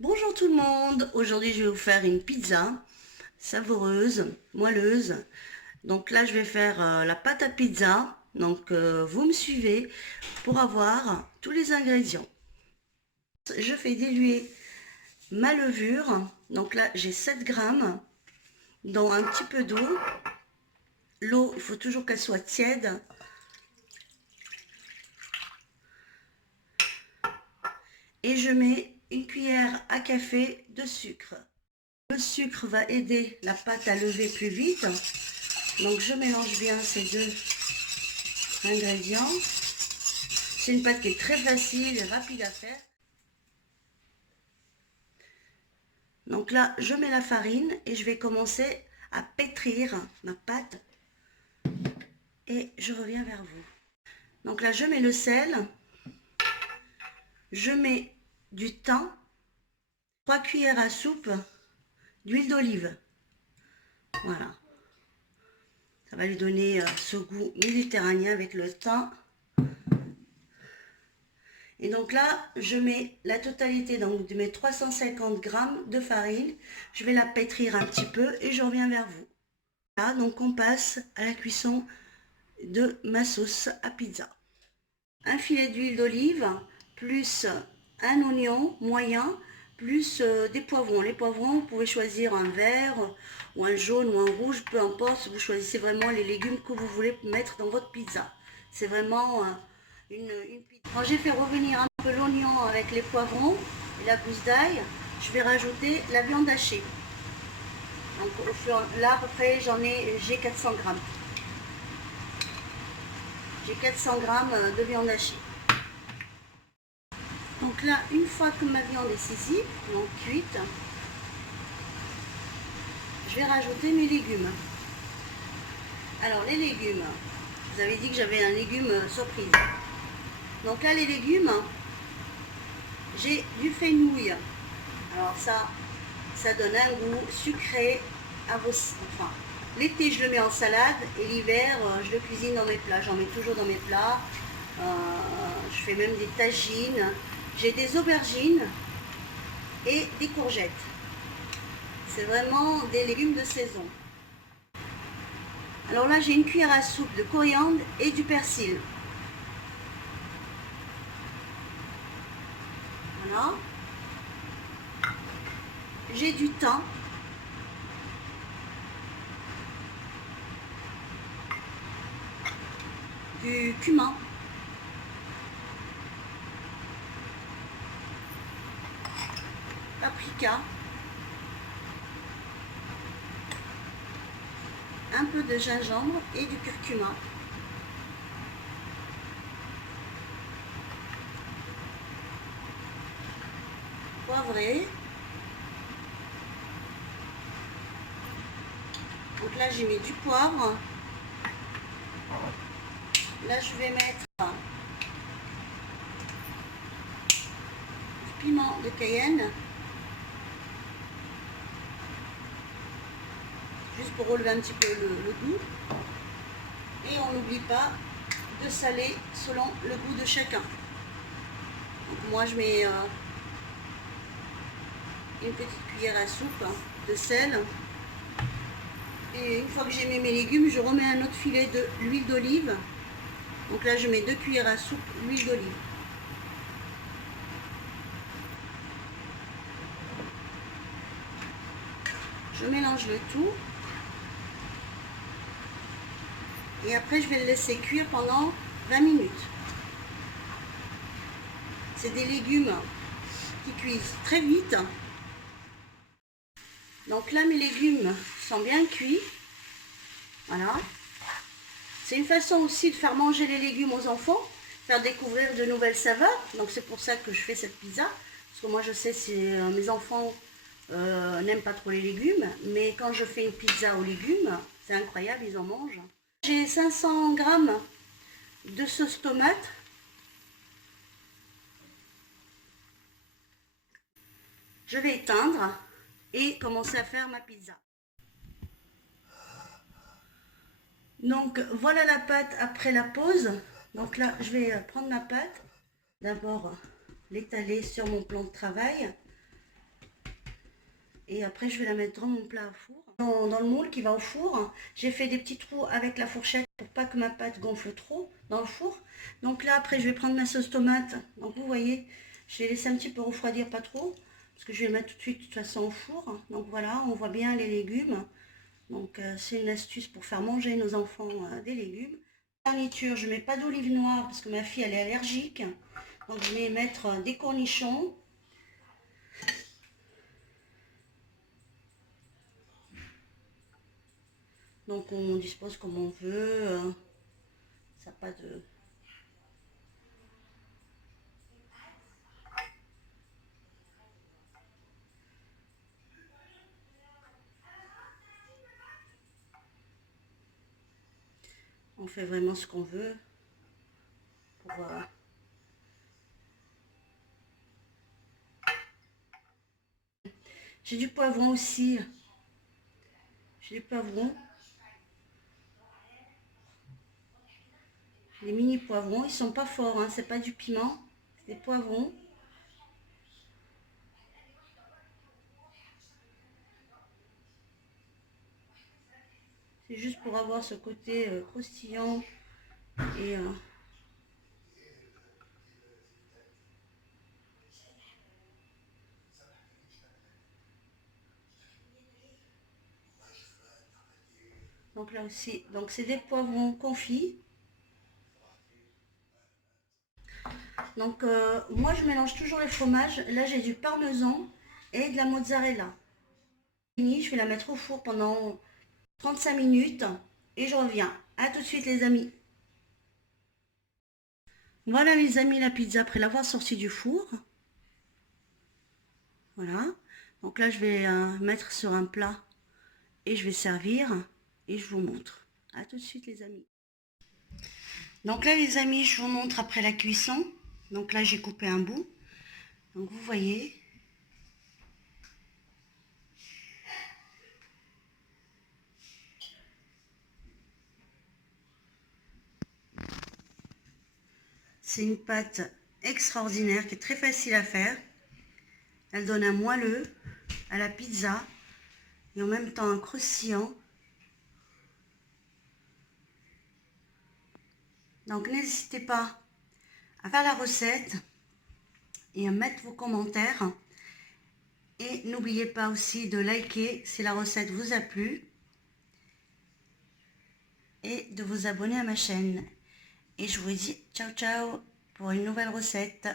Bonjour tout le monde, aujourd'hui je vais vous faire une pizza savoureuse, moelleuse. Donc là je vais faire la pâte à pizza, donc vous me suivez pour avoir tous les ingrédients. Je fais diluer ma levure, donc là j'ai 7 grammes dans un petit peu d'eau. L'eau, il faut toujours qu'elle soit tiède. Et je mets une cuillère à café de sucre. Le sucre va aider la pâte à lever plus vite. Donc je mélange bien ces deux ingrédients. C'est une pâte qui est très facile et rapide à faire. Donc là, je mets la farine et je vais commencer à pétrir ma pâte. Et je reviens vers vous. Donc là, je mets le sel. Je mets du thym. 3 cuillères à soupe d'huile d'olive. Voilà. Ça va lui donner ce goût méditerranéen avec le thym. Et donc là, je mets la totalité donc, de mes 350 grammes de farine. Je vais la pétrir un petit peu et je reviens vers vous. Là, donc on passe à la cuisson de ma sauce à pizza. Un filet d'huile d'olive, plus un oignon moyen, plus des poivrons. Les poivrons, vous pouvez choisir un vert ou un jaune ou un rouge, peu importe. Vous choisissez vraiment les légumes que vous voulez mettre dans votre pizza. C'est vraiment une pizza. Quand j'ai fait revenir un peu l'oignon avec les poivrons et la gousse d'ail, je vais rajouter la viande hachée. Donc là, à peu près, j'ai 400 grammes. J'ai 400 grammes de viande hachée. Donc là, une fois que ma viande est saisie, donc cuite, je vais rajouter mes légumes. Alors les légumes, je vous avais dit que j'avais un légume surprise. Donc là, les légumes, j'ai du fenouil. Alors ça donne un goût sucré à vos... Enfin, l'été, je le mets en salade et l'hiver, je le cuisine dans mes plats. J'en mets toujours dans mes plats. Je fais même des tagines. J'ai des aubergines et des courgettes. C'est vraiment des légumes de saison. Alors là, j'ai une cuillère à soupe de coriandre et du persil. Voilà. J'ai du thym. Du cumin. Paprika. Un peu de gingembre et du curcuma. Poivré. Donc là, j'ai mis du poivre. Là, je vais mettre du piment de Cayenne. Juste pour relever un petit peu le goût. Et on n'oublie pas de saler selon le goût de chacun. Donc moi, je mets une petite cuillère à soupe de sel. Et une fois que j'ai mis mes légumes, je remets un autre filet de l'huile d'olive. Donc là, je mets 2 cuillères à soupe d'huile d'olive. Je mélange le tout. Et après, je vais le laisser cuire pendant 20 minutes. C'est des légumes qui cuisent très vite. Donc là, mes légumes sont bien cuits. Voilà. C'est une façon aussi de faire manger les légumes aux enfants, faire découvrir de nouvelles saveurs. Donc c'est pour ça que je fais cette pizza. Parce que moi, je sais que mes enfants n'aiment pas trop les légumes. Mais quand je fais une pizza aux légumes, c'est incroyable, ils en mangent. J'ai 500 grammes de sauce tomate. Je vais éteindre et commencer à faire ma pizza. Donc voilà la pâte après la pause. Donc là, je vais prendre ma pâte. D'abord l'étaler sur mon plan de travail. Et après, je vais la mettre dans mon plat au four. Dans le moule qui va au four, j'ai fait des petits trous avec la fourchette pour pas que ma pâte gonfle trop dans le four. Donc là, après, je vais prendre ma sauce tomate. Donc vous voyez, je l'ai laissé un petit peu refroidir, pas trop, parce que je vais le mettre tout de suite de toute façon au four. Donc voilà, on voit bien les légumes. Donc c'est une astuce pour faire manger nos enfants des légumes. Garniture, je mets pas d'olive noire parce que ma fille elle est allergique. Donc je vais mettre des cornichons. Donc on dispose comme on veut. Ça pas de... On fait vraiment ce qu'on veut. Pour, J'ai du poivron aussi. J'ai des poivrons. Les mini poivrons. Ils sont pas forts. Hein. C'est pas du piment. C'est des poivrons. C'est juste pour avoir ce côté croustillant et... Donc là aussi, donc c'est des poivrons confits. Donc moi je mélange toujours les fromages. Là j'ai du parmesan et de la mozzarella. Je vais la mettre au four pendant 35 minutes et je reviens. À tout de suite les amis. Voilà les amis la pizza après l'avoir sortie du four. Voilà. Donc là je vais mettre sur un plat et je vais servir et je vous montre. À tout de suite les amis. Donc là les amis je vous montre après la cuisson. Donc là j'ai coupé un bout. Donc vous voyez. C'est une pâte extraordinaire qui est très facile à faire. Elle donne un moelleux à la pizza et en même temps un croustillant. Donc n'hésitez pas à faire la recette et à mettre vos commentaires. Et n'oubliez pas aussi de liker si la recette vous a plu et de vous abonner à ma chaîne. Et je vous dis ciao ciao pour une nouvelle recette.